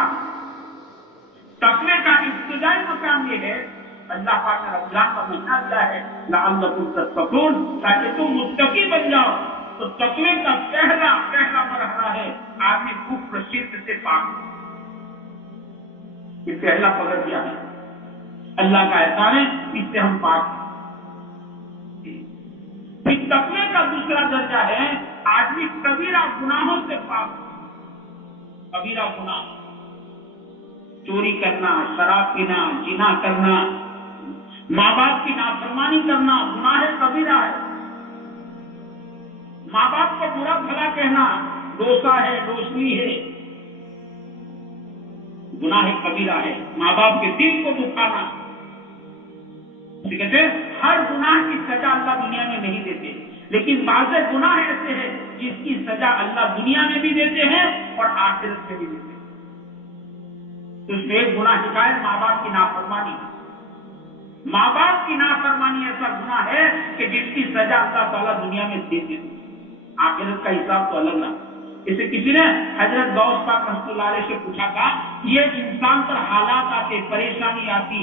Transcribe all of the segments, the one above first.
मकाम, तकवे का इब्तिदाई मकाम ये है, अल्लाह पाक ने रमजान का महीना दिया है लअल्लकुम तत्तकून, ताकि तुम मुत्तकी बन जाओ। तो तकवे का पहला मरहला है आदमी कुफ्र शिर्क से पाक। ये पहला पगथिया है, अल्लाह का एहसान है, इससे हम पाक। फिर तकवे का दूसरा दर्जा है आदमी कबीरा गुनाहों से पाक। कबीरा गुनाह, चोरी करना, शराब पीना, जिना करना, माँ बाप की नाफरमानी करना गुनाह कबीरा है। माँ बाप को बुरा भला कहना डोसा है, डोसनी है, गुनाह कबीरा है। माँ बाप के दिल को दुखाना, कहते हर गुनाह की सजा अल्लाह दुनिया में नहीं देते, लेकिन बाज़ गुनाह ऐसे हैं जिसकी सजा अल्लाह दुनिया में भी देते हैं और आखिरत में भी देते हैं। तो उसमें एक गुनाह शिकायत माँ बाप की नाफरमानी। माँ बाप की नाफरमानी ऐसा गुनाह है कि जिसकी सजा अल्लाह ताला दुनिया में देते हैं, आखिरत का हिसाब तो अलग ना। इसे किसी ने हजरत गौस पाक रहमतुल्लाह अलैह से पूछा था, ये इंसान पर हालात आते, परेशानी आती,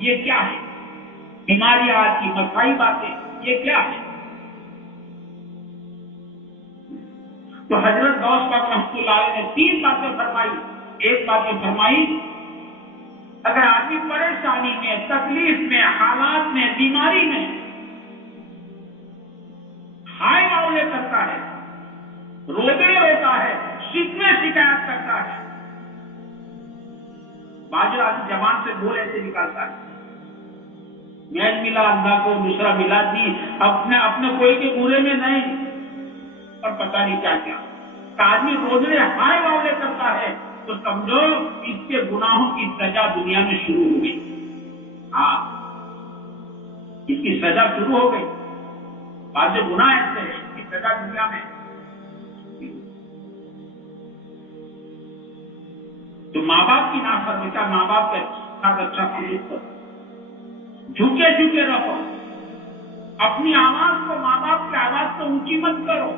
ये क्या है? बीमारियां आती, मसाई बातें, ये क्या है? तो हजरत गौस पाक रहमतुल्लाह अलैह ने 3 बातें फरमाई। एक बात ये फरमाई, अगर आदमी परेशानी में, तकलीफ में, हालात में, बीमारी में हाय मावले करता है, रोते रोता है, शिकवे शिकायत करता है, बाज आदमी जबान से बोल ऐसे निकालता है, मैच मिला अल्लाह को, दूसरा मिला दी, अपने कोई के बुरे में नहीं, और पता नहीं क्या क्या। आदमी रोजने हाय वावले करता है तो समझो इसके गुनाहों की सजा दुनिया में शुरू हो गई। हाँ, इसकी सजा शुरू हो गई। बाद जो गुनाह ऐसे है, इसकी सजा दुनिया में। तो माँ बाप की नाफरमानी, माँ बाप के साथ अच्छा सलूक करो, झुके झुके रहो, अपनी आवाज को, माँ बाप की आवाज को ऊंची मत करो,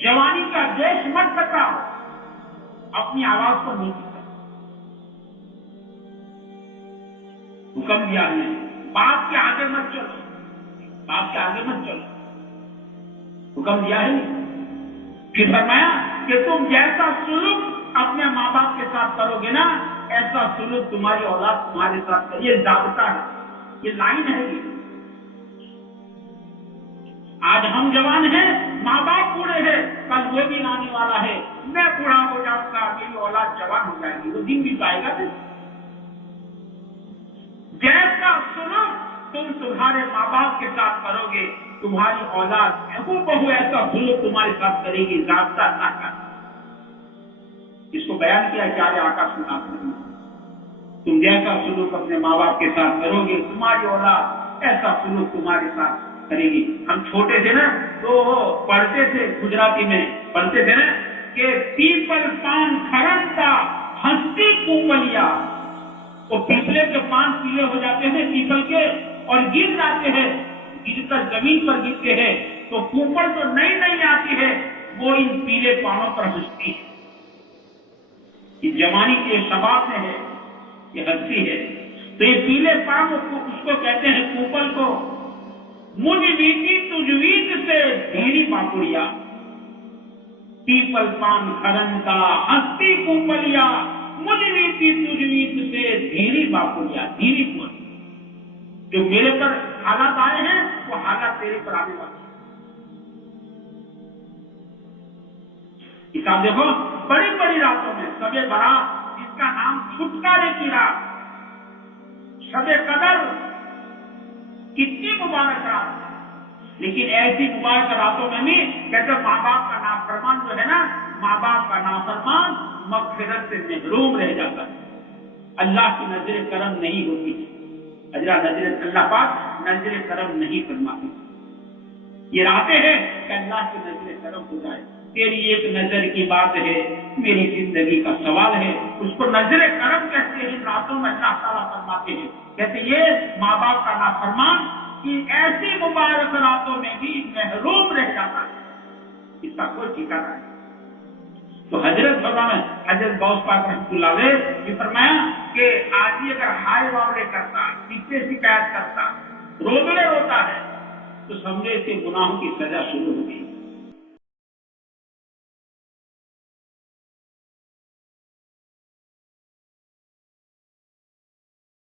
जवानी का देश मत बचाओ, अपनी आवाज को नीची करो। हुक्म दिया है, बाप के आगे मत चलो, बाप के आगे मत चलो, हुक्म दिया है। फिर फरमाया कि तुम जैसा सुलूक अपने माँ बाप के साथ करोगे ना, ऐसा सुलूक तुम्हारी औलाद तुम्हारे साथ करे। ये जाबता है, ये लाइन है। ये आज हम जवान हैं, माँ बाप बूढ़े हैं, कल वो भी लाने वाला है, मैं बूढ़ा हो जाऊंगा, मेरी औलाद जवान हो जाएगी, वो दिन भी पाएगा। जैसा सुनो तुम तुम्हारे माँ बाप के साथ करोगे, तुम्हारी औलाद बहु ऐसा सुलूक तुम्हारे साथ करेगी। जाबता अल्लाह का, इसको बयान किया क्या है आका सुना। तुम जैसा सुलूक अपने माँ बाप के साथ करोगे, तुम्हारी औलाद ऐसा सुलूक तुम्हारे साथ करेगी। हम छोटे थे ना तो पढ़ते थे, गुजराती में पढ़ते थे ना कि पीपल पान खरंता हंसी कुपलिया। तो पीपले के पान पीले हो जाते हैं पीपल के और गिर जाते हैं, गिरकर जमीन पर गिरते हैं, तो कुपल तो नई आती है, वो इन पीले पानों पर हंसती है। ये जवानी के शबाब में है, ये हंसी है। तो ये पीले पान उसको कहते हैं कुपल को। मुझ वीती तुझवीत से धीरी बापुड़िया, पीपल पान खरंता हंसती कुपलिया, मुझ वीती तुझवीत से धीरी बापुड़िया। धीरी बोल, जो मेरे पर हालात आए हैं वो हालात तेरे पर आने वाले हैं। हिसाब देखो, बड़ी बड़ी रातों में शबे बारात, जिसका नाम छुटकारे की रात, शबे कदर, कितनी मुबारक रात। लेकिन ऐसी मुबारक रातों में भी कहते माँ बाप का नाफरमान जो है ना, माँ बाप का नाफरमान मग़फ़िरत से महरूम रह जाता है, अल्लाह की नजर करम नहीं होती। अल्लाह पाक नजर करम नहीं फरमाती। ये रातें हैं कि अल्लाह की नजर करम हो जाए। तेरी एक नजर की बात है, मेरी जिंदगी का सवाल है, उसको नजर करम कहते हैं। इन रातों में अल्लाह ताला फरमाते हैं, कहते ये माँ बाप का नाफरमान कि ऐसी मुबारक रातों में भी महरूम रह जाता है, इसका कोई ठिकाना नहीं। तो हजरत حضرت غوث پاک رحمۃ اللہ علیہ نے فرمایا کہ آدمی اگر ہائے معاملے کرتا، پیچھے شکایت کرتا، رونے روتا ہے تو سمجھے کہ گناہوں کی سزا شروع ہو گئی۔